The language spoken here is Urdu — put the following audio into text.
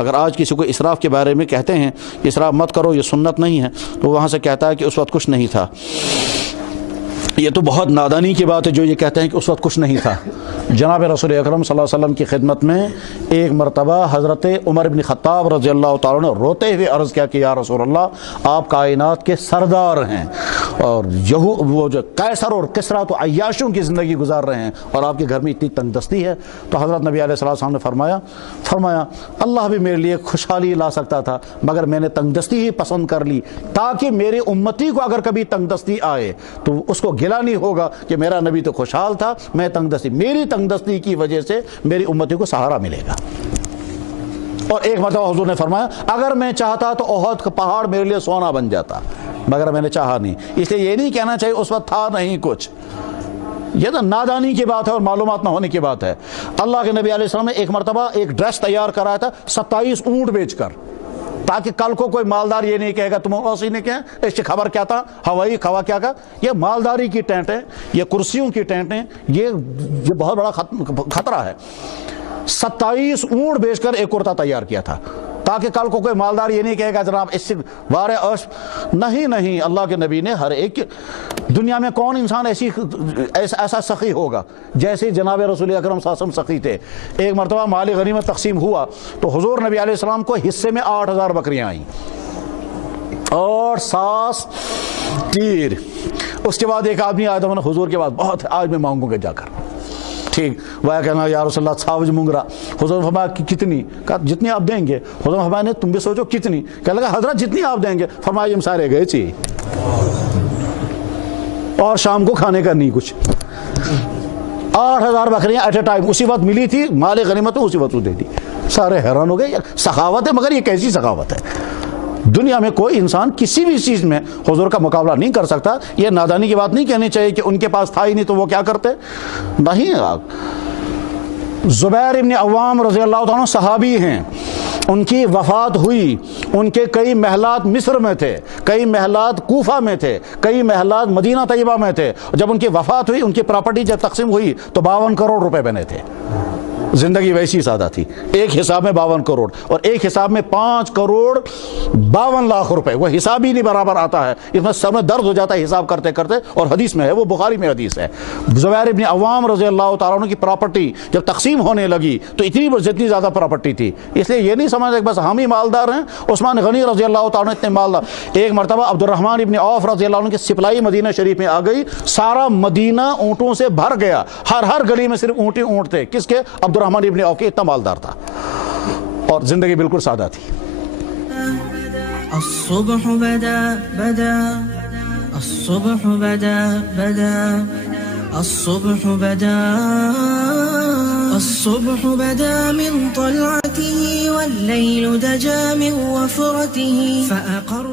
اگر آج کسی کو اسراف کے بارے میں کہتے ہیں اسراف مت کرو، یہ سنت نہیں ہے، تو وہاں سے کہتا ہے کہ اس وقت کچھ نہیں تھا۔ یہ تو بہت نادانی کی بات ہے جو یہ کہتے ہیں کہ اس وقت کچھ نہیں تھا۔ جناب رسول اکرم صلی اللہ علیہ وسلم کی خدمت میں ایک مرتبہ حضرت عمر بن خطاب رضی اللہ تعالیٰ نے روتے ہوئے عرض کیا کہ یا رسول اللہ، آپ کائنات کے سردار ہیں اور وہ جو قیصر اور کسریٰ تو عیاشوں کی زندگی گزار رہے ہیں اور آپ کے گھر میں اتنی تنگ دستی ہے۔ تو حضرت نبی علیہ السلام نے فرمایا اللہ بھی میرے لیے خوشحالی لا سکتا تھا، مگر میں نے تنگ دستی ہی پسند کر لی تاکہ میرے امتی کو اگر کبھی تنگ دستی آئے تو اس کو گلا نہیں ہوگا کہ میرا نبی تو خوشحال تھا، میں تنگ دستی، میری تنگ دستی کی وجہ سے میری امتی کو سہارا ملے گا۔ اور ایک مرتبہ حضور نے فرمایا اگر میں چاہتا تو احد کا پہاڑ میرے لیے سونا بن جاتا، مگر میں نے چاہا نہیں، اس لیے یہ نہیں کہنا چاہیے اس وقت تھا نہیں کچھ، یہ تو نادانی کی بات ہے اور معلومات نہ ہونے کی بات ہے۔ اللہ کے نبی علیہ السلام نے ایک مرتبہ ایک ڈریس تیار کرایا تھا 27 اونٹ بیچ کر، تاکہ کل کو کوئی مالدار یہ نہیں کہے گا تم اسی نے کیا اس کی خبر کیا تھا، ہوائی کھوا کیا کا۔ یہ مالداری کی ٹینٹ ہے، یہ کرسیوں کی ٹینٹ ہے، یہ بہت بڑا خطرہ ہے۔ 27 اونٹ بیچ کر ایک کرتا تیار کیا تھا تاکہ کل کو کوئی مالدار یہ نہیں کہے گا جناب اس سے وارے عرش نہیں۔ اللہ کے نبی نے ہر ایک، دنیا میں کون انسان ایسا سخی ہوگا جیسے جناب رسول اکرم صلی اللہ علیہ وسلم سخی تھے۔ ایک مرتبہ مال غنیمت تقسیم ہوا تو حضور نبی علیہ السلام کو حصے میں 8000 بکریاں آئیں اور 7 تیر۔ اس کے بعد ایک آدمی آیا تھا، میں نے حضور کے بعد بہت آج میں مانگوں گا جا کر، ٹھیک وہ کہنا یا رسول اللہ چھاوج مونگرا۔ حضور فرمایا کتنی؟ کہا جتنی آپ دیں گے۔ حضور فرمایا نے تم بھی سوچو کتنی؟ کہنے لگا حضرت جتنی آپ دیں گے۔ فرمایا ہم سارے گئے چاہیے اور شام کو کھانے کا نہیں کچھ۔ 8000 بکریاں ایٹ اے ٹائم اسی وقت ملی تھی، مال غنیمت اسی وقت دے دی۔ سارے حیران ہو گئے، یار سخاوت ہے، مگر یہ کیسی سخاوت ہے؟ دنیا میں کوئی انسان کسی بھی چیز میں حضور کا مقابلہ نہیں کر سکتا۔ یہ نادانی کی بات نہیں کہنی چاہیے کہ ان کے پاس تھا ہی نہیں تو وہ کیا کرتے، نہیں۔ زبیر ابن عوام رضی اللہ تعالیٰ صحابی ہیں، ان کی وفات ہوئی، ان کے کئی محلات مصر میں تھے، کئی محلات کوفہ میں تھے، کئی محلات مدینہ طیبہ میں تھے۔ جب ان کی وفات ہوئی، ان کی پراپرٹی جب تقسیم ہوئی تو 52 کروڑ روپے بنے تھے۔ زندگی ویسی سادہ تھی، ایک حساب میں 52 کروڑ اور ایک حساب میں 5 کروڑ 52 لاکھ روپے، وہ حساب ہی نہیں برابر آتا ہے، اس میں سب میں درد ہو جاتا ہے حساب کرتے کرتے۔ اور حدیث میں ہے، وہ بخاری میں حدیث ہے، زبیر ابن عوام رضی اللہ تعالیٰ عنہ کی پراپرٹی جب تقسیم ہونے لگی تو اتنی زیادہ پراپرٹی تھی، اس لیے یہ نہیں سمجھتے کہ بس ہم ہی مالدار ہیں۔ عثمان غنی رضی اللہ تعالیٰ عنہ اتنے مالدار۔ ایک مرتبہ عبد الرحمن ابن عوف رضی اللہ عنہ کی سپلائی مدینہ شریف میں آ گئی، سارا مدینہ اونٹوں سے بھر گیا، ہر گلی میں صرف اونٹ ہی اونٹ تھے۔ کس کے؟ عبد الرحمن ابن عوف کے، اتنا مالدار تھا اور زندگی بالکل سادہ تھی۔ الصبح بدا الصبح بدا الصبح بدا الصبح بدا من طلعته والليل دجى من وفرته فأقر